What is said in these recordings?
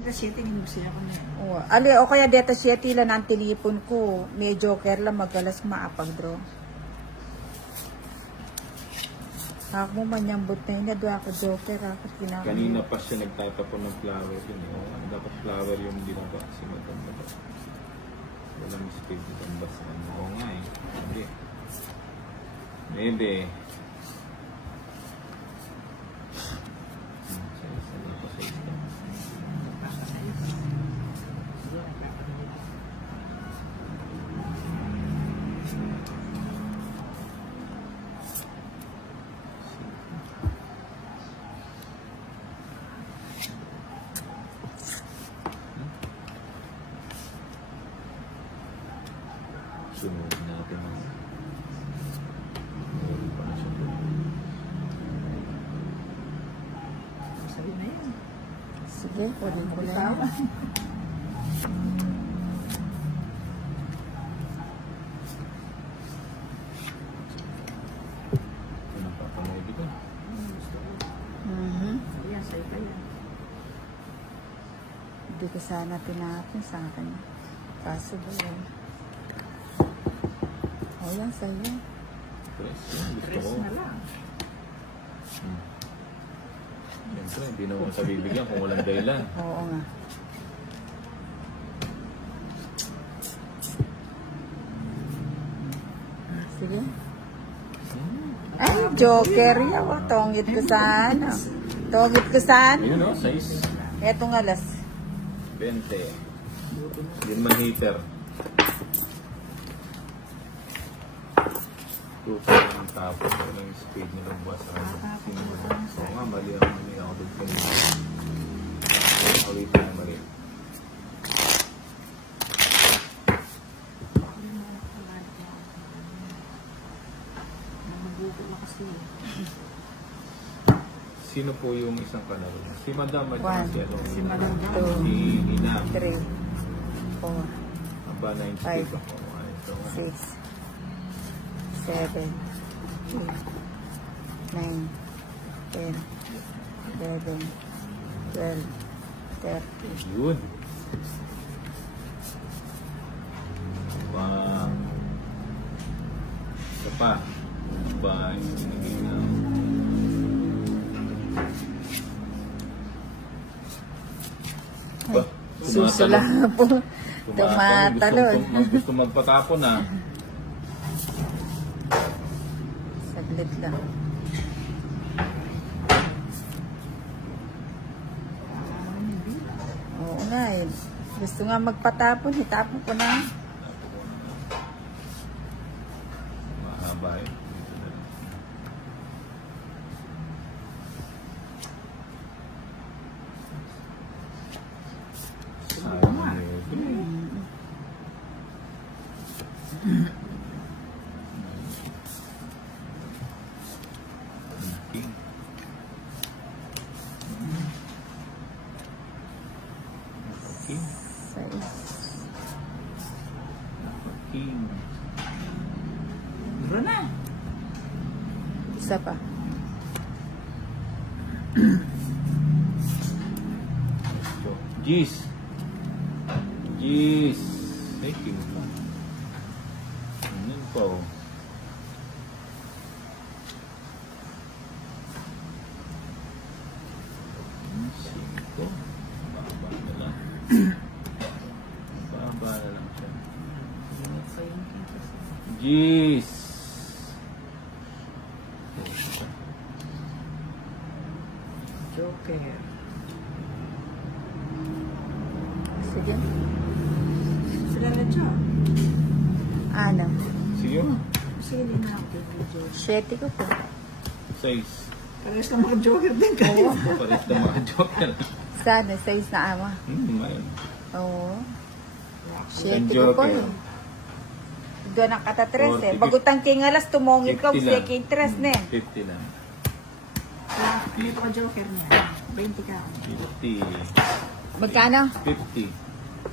7 yung siya ko na. Oh, ali o kaya deta 7 lang ang telepon ko. May joker lang magalas maapag-draw. Ako man yung but na yun, nadwa ako joker. Kanina pa siya nagtatapon ng flower yun. Dapat flower yung binaba kasi maganda ba. Walang mistake itong basa. Oo nga eh. Hindi. Maybe. Sunod natin ang Sabi na yan. Sige, kunin ko na yan. Anong papanood ito? Ayan, sa'yo pa yan. Hindi ko sana pinapin sa akin. Kaso ba yun? O yan, sa'yo. Press. Gusto Press ko. na lang. Siyempre, hindi naman sa bibigyan kung walang dahilan. Oo nga. Sige. Ay, joker yan. Tongit ko sana. Tongit ko sana. Ayun o, size. Etong alas. 20. Hindi naman heater. 2 ang tapos. Walang speed nila buwas. Oo nga, mali ako. Mali ako doon kanina. Awit tayo mali. Sino po yung isang kanal? Si Madam at One. si Madam. Si Ina. 3, 4, Aba, 90 Five. ako. Ito. 6, 7, 8, 9, 10, 11, 12, 13. Yun. Wow. Ito pa. Ba, ba, Susula po. Tumatalon. Gusto magpatapon na. Saglit lang. Oo nga eh. Gusto nga magpatapon. Itapon ko na. Mahaba eh. Sayang ang yun. King. King. 6. King. Meron na. Isa pa. Jeez. Jeez. Ay, king pa. Ano pa oh. Sito. Baba na lang. Baba na lang siya. Jeez. Joker. Sige. Sila na siya. Ano? Sige mo. Sige din na ako. 7 ko po. 6. Parehas na mga joker din kayo. Pares na mga joker. Sana, 6 na ama. Ayun. Oo. Yung 7 ko po joker. eh. Doon ang kata 3 eh. 40. Bagutang kingalas, tumongit ka. 50 lang. Second 3 na eh. 50 lang. Dito ka joker niya. 20 ka. 50. Magkano? 50.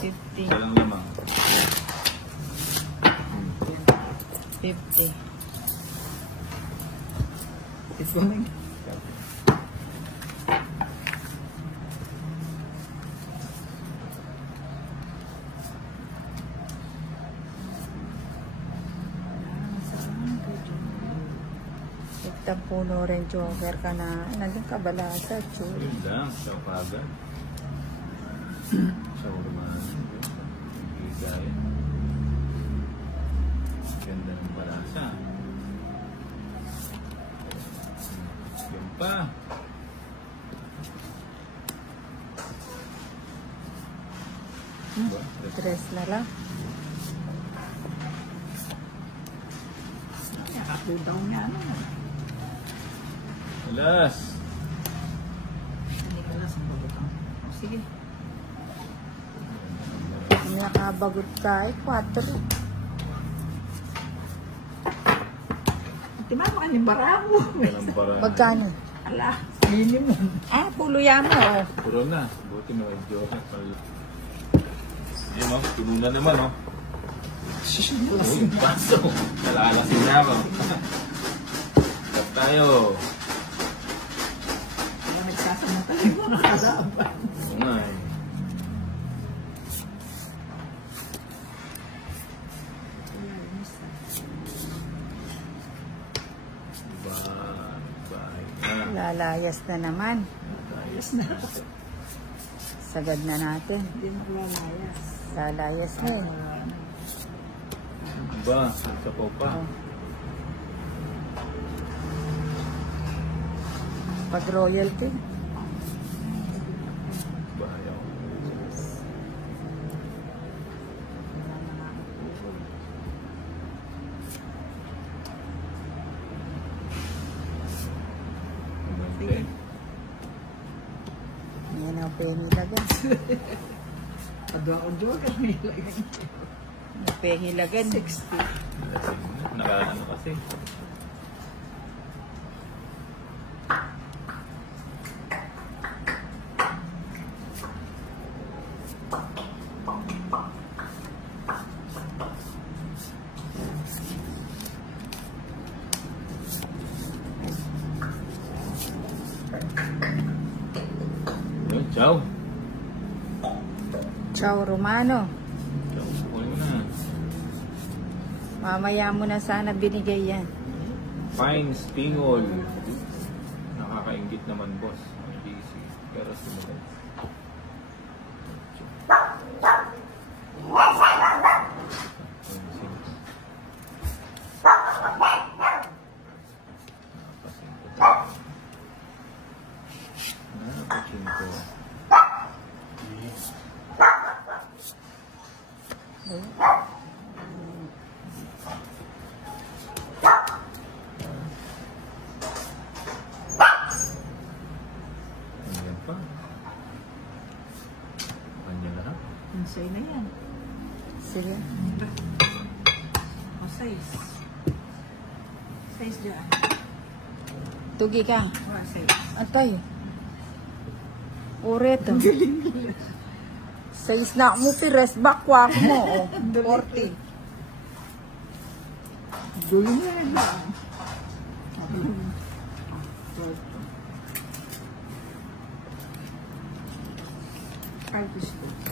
50. Walang limang. 50. It's going. Kitang puno rin joker ka na. Nandun ka bala sa Chu. Yun lang, sa kaga. Sa urman. Higay. Ganda ng balasa. Yun pa. Diba? Tres na lang. Nakapil daw niya ano. Alas. Hindi ka lang sa bagutang. O sige. Ang nakabagot ka ay 4. Tima mo kanin baramo. Walang parang. Magkano? Ala, minimum. Ah, puluya mo. Oh. Puro na. Buti na may joke. Ayun o, puno na naman o. Uy, paso. Nalalasin na ako. Tap tayo. Kaya nagsasamantala yung mga kalaban. Oo nga eh. Bye. Lalayas na naman. Ayos na. Sagad na natin. Hindi mo lalayas. Lalayas na eh. Ba, sa pa. Pag royalty. Bayaw. Okay. Yan ang penny lagan. Padwa ko joker nilagay. Penny lagan. 60. Nakaano kasi. Ayun, ciao. Ciao, Romano. Ciao, kukunin mo na. Mamaya mo na sana binigay yan. Fine stingol. Nakakaingit naman, boss. Ang busy. Pero sumunod. Ayan pa. Kanya lahat. Ang say na yan. Sige. O size. Size dyan. Tugi ka. Wala size. Atay. Ureto. Sa isna mo pires bakwak mo. Oh. 40. Dulo na yan ba?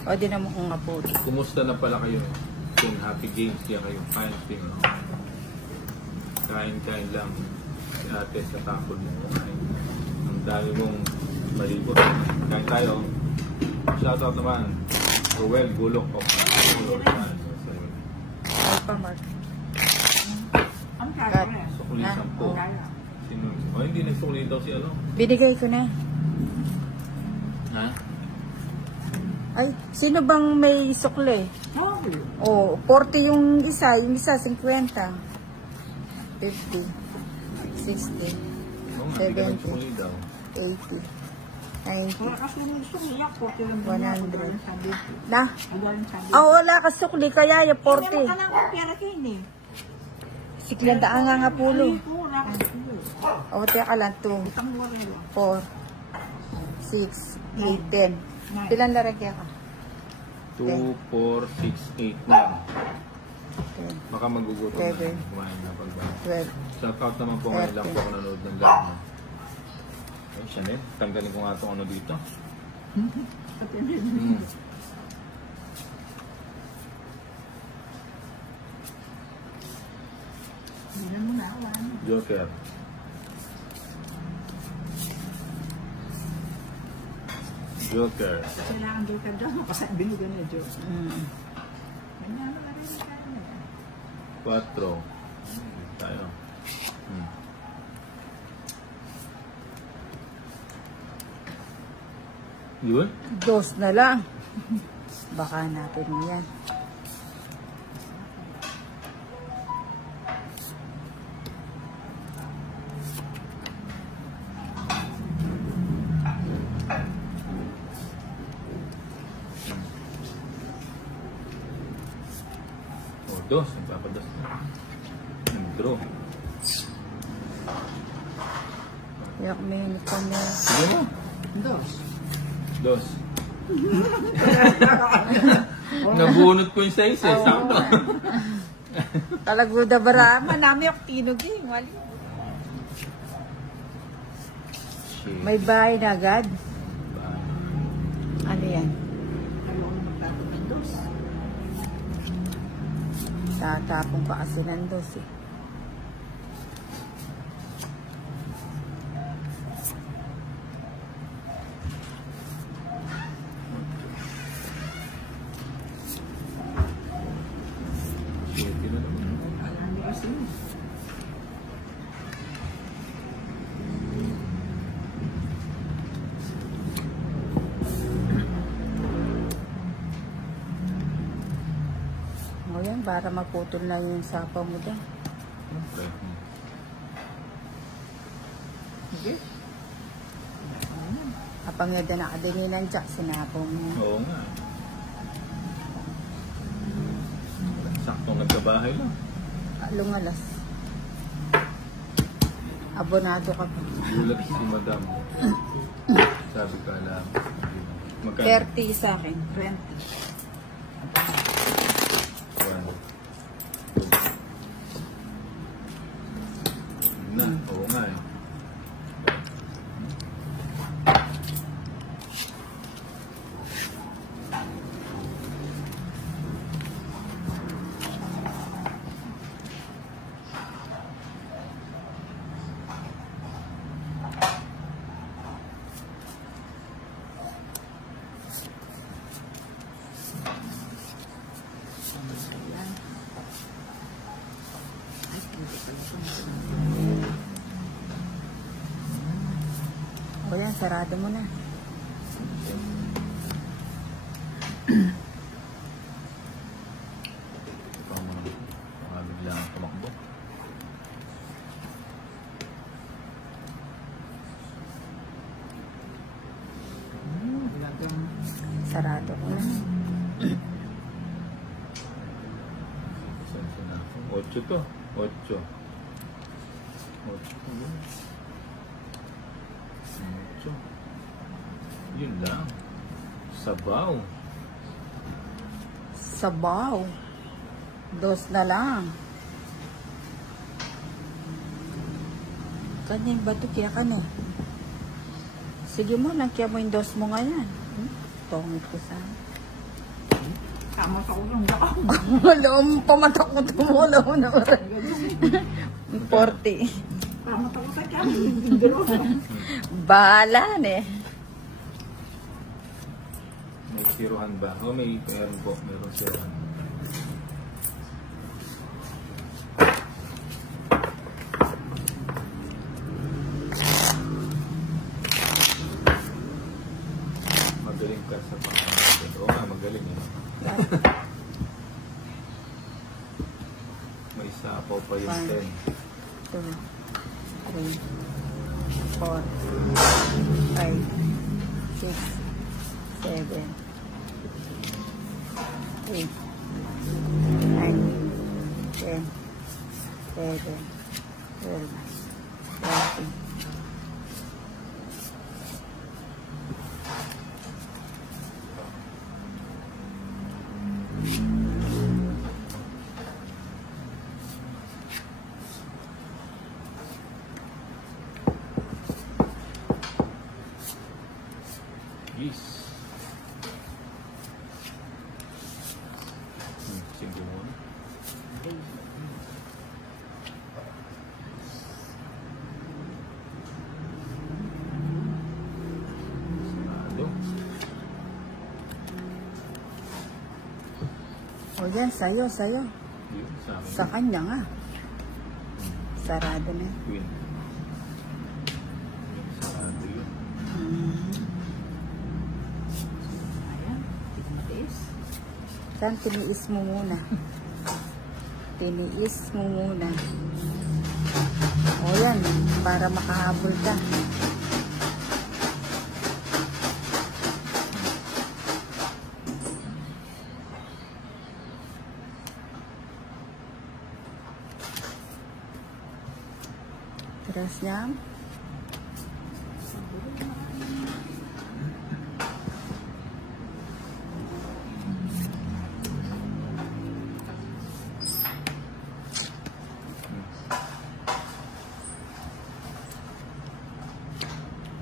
O di na mo kung aputi. Kumusta na pala kayo? Kung happy games kaya kayo fine thing. No? Kain-kain lang. Si ate sa tapon mo. Kain. Ang dami mong malibot. Kain tayo. Shoutout naman. Ruel Gulok. Ay pa, Mark. Ang Cut. kaya. Sukuli Ah, 10. oh. Sino? Oh, hindi nagsukuli daw si ano. Binigay ko na. Ha? Ay, sino bang may sukle? Oh, O, 40 yung isa 50. 50. 60. Oo nga, hindi ka 70. nagsukuli daw. 80. wala 90. kasi nung sumiyak ko. 100. Sabi ko. Na? Ano yung sabi Ah, wala ka sukli, kaya yung Hindi mo 40. ka lang kung pera kini. Siklandaan nga pulo. Wala ka pulo. O, teka lang, 2, Utang mo rin. 4, 6, 8, 10. Pilan laragya ka? 2, 4, 6, 8 na. 10, Baka magugutom Seven. na. Kumain na pagbalik. 12. Shoutout naman po ngayon lang po ako nanood ng live mo. Ay, Chanel, tanggalin ko nga itong ano dito. Hindi mo na. Joker. Joker. Kailangan joker doon. Kasi binugan na joker. Mm. Ganyan na rin sa kanya. 4. Tayo. Yun? Dos na lang. Baka natin yan. O, 2. Nagpapadas na. Nag-draw. Yak, may uniform na. Sige mo. Dos. 2. Nabunot ko yung size eh. Sakto. Talaguda barama. Nami ako tinugin. Wali. Shit. May bahay na agad. Ano yan? Ayaw ko magtatapos ng dos. Tatapong pa kasi ng dos eh. Shit, yun na naman. Alam mo kasi. O yan, para maputol na yung sapa mo dyan. Siyempre. Sige. Kapag yun na nakadininan dyan, sinapong mo. Oo nga. Saktong nagkabahay lang. Lungalas. Abonado ka pa. Gulat si madam. Sabi ka lang. Magkano? 30 sa akin. 20. 1, 2. Na, oo nga eh. Ayan. Ay, hindi pala ito. O yan, sarado mo na. Ikaw mo naman. Baka biglang tumakbo. Talagang Sarado ko na. Saan na ako? 8 to. 8. 8 to yun. 8. Yun lang. Sabaw. Sabaw. Dos na lang. Kanyang bato kaya ka na. Sige mo, langkya mo yung dos mo ngayon. Tongit ko sa... tama ka ulang ako. Wala mo pamatakot mo. Wala mo na oras. 40. Tama ka sa kanya. Dalawa. Bahala na eh. May siruhan ba? O may meron po. Meron siruhan. Magaling ka sa pangalaman. Oo nga, magaling yun. May sapaw pa yung 10. 2, 3, 4, 5, 6, 7, 8, 9, 10, 11, 12, 13. Yes. Sige mo. Sarado. O yan, sa'yo, sa'yo. Yun, sa akin. Sa kanya nga. Sarado na yun. Queen. Yun, sarado yun. Ayan. Hindi ko matiis. Saan tiniis mo muna? Tiniis mo muna. O yan, para makahabol ka. Tres niya.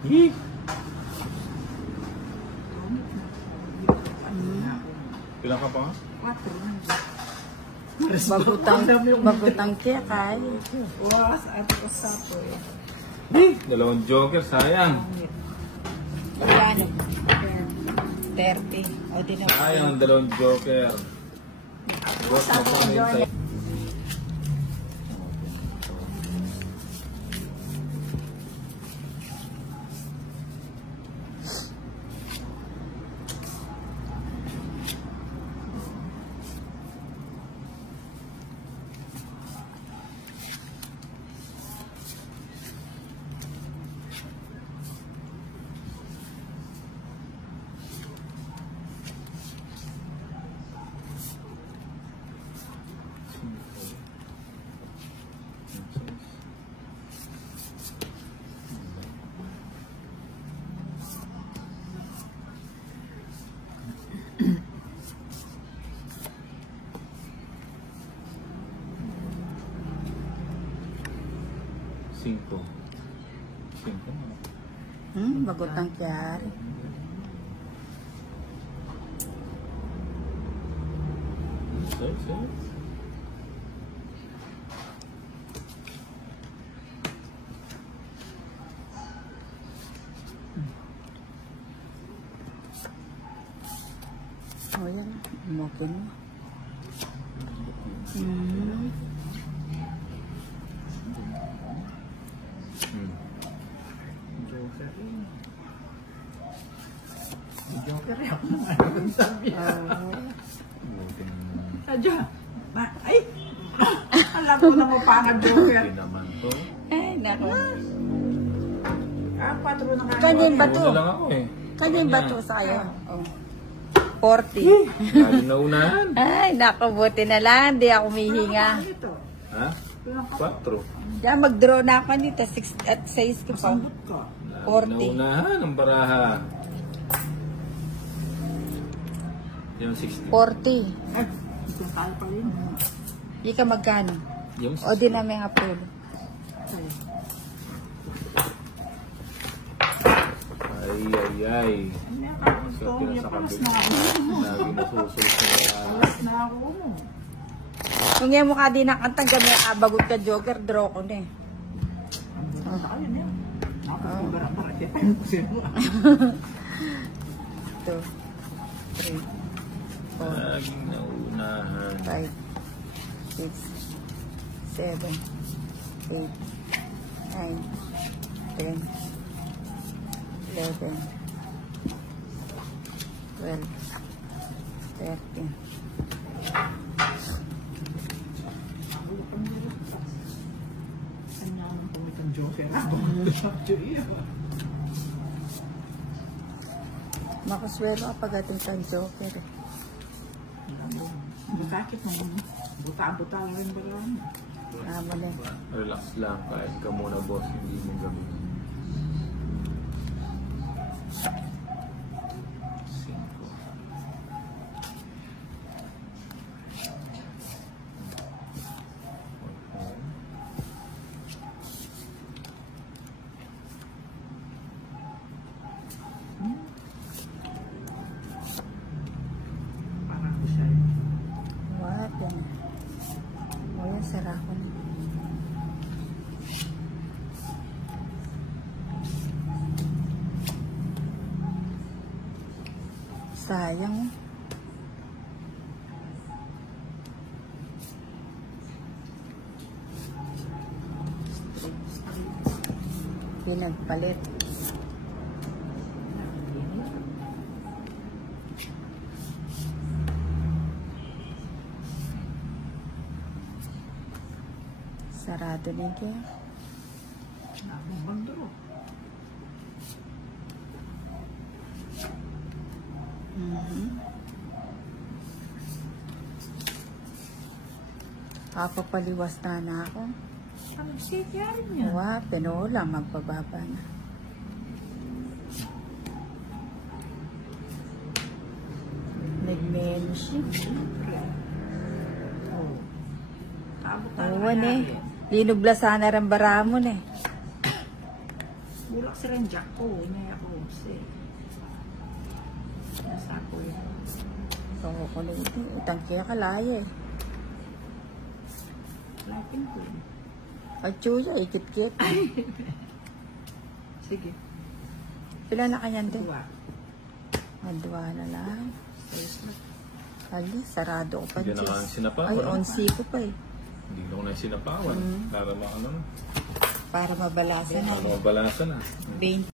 Yee! Ilang ka pa nga? 4. Bagutang kaya kaya. Was at usapo eh. Dalawang joker, sayang. Ano? 30. O di na. Sayang ang dalawang joker. Boss mo pa rin sa'yo. Cinco. Cinco na. Bagutang kaya. Sir. O yan. Mokin mo. Joker eh. Joker eh. Ako naman sabi. Sadya. Ay! Alam ko na mo pa nga Joker. Hindi naman to. Ay, nako. 4 na nga. Kanin ba to? Una lang ako eh. Kanin ba to sa'yo? Oh. 40. Lalo na unahan. Ay, nako. Buti na lang. Di ako mihinga. Ito. Ha? 4. Diyan, mag-draw na ako nito. 6 at 6 ko pa. Sambot ko. 40. Naunahan ang baraha. Yung 60. 40. Ay, ito tayo pa rin. Di ka magkano? Yung O di namin approve. Ay. So, Ito, pinasa palas kabila. na ako. Lagi nasusunod na Palas na ako. Kung yung mukha din nakantang kami, bagot ka joker, draw ko na eh. Ayun yan. Ako, bara-bara siya. Ayun ko siya. 2, 3, 4, Laging naunahan. 5, 6, 7, 8, 9, 10, 11, 12, 13. Kanya ang pumitang Joker. Ako, actually. Makaswelo ka pag-ating kang joker eh. Bakit naman? Buta-buta rin ba lang? Tama na eh. Relax lang. Kain ka muna, boss. Hindi mo gamitin. 5. Parang ko siya. What? Yan. O yan, sara ko na. Sayang. Pinagpalit. Sarado din kaya. Nabubandro. Papapaliwas na ako. Ang sikya rin niya. Wow, pinola, magbababa na. Nag-mention. Oo. Tabot na Awan eh. Linubla sana rin baramon eh. Bulak si Renjak ko. Inay ako. Nasa ako yan. So, ko na ito. Itang kaya kalaya eh. Lapin ko. Ay, chuya, ikit-kit. Sige. Pila na kanyan din? Dua. Madwa na lang. Sayos na. Ali, sarado ko pa, Hindi na Diyos. nga sinapawan. Ay, onsi ko pa eh. Hindi ko na sinapawan. Para maano na. Para mabalasan na. Para mabalasan na. 20.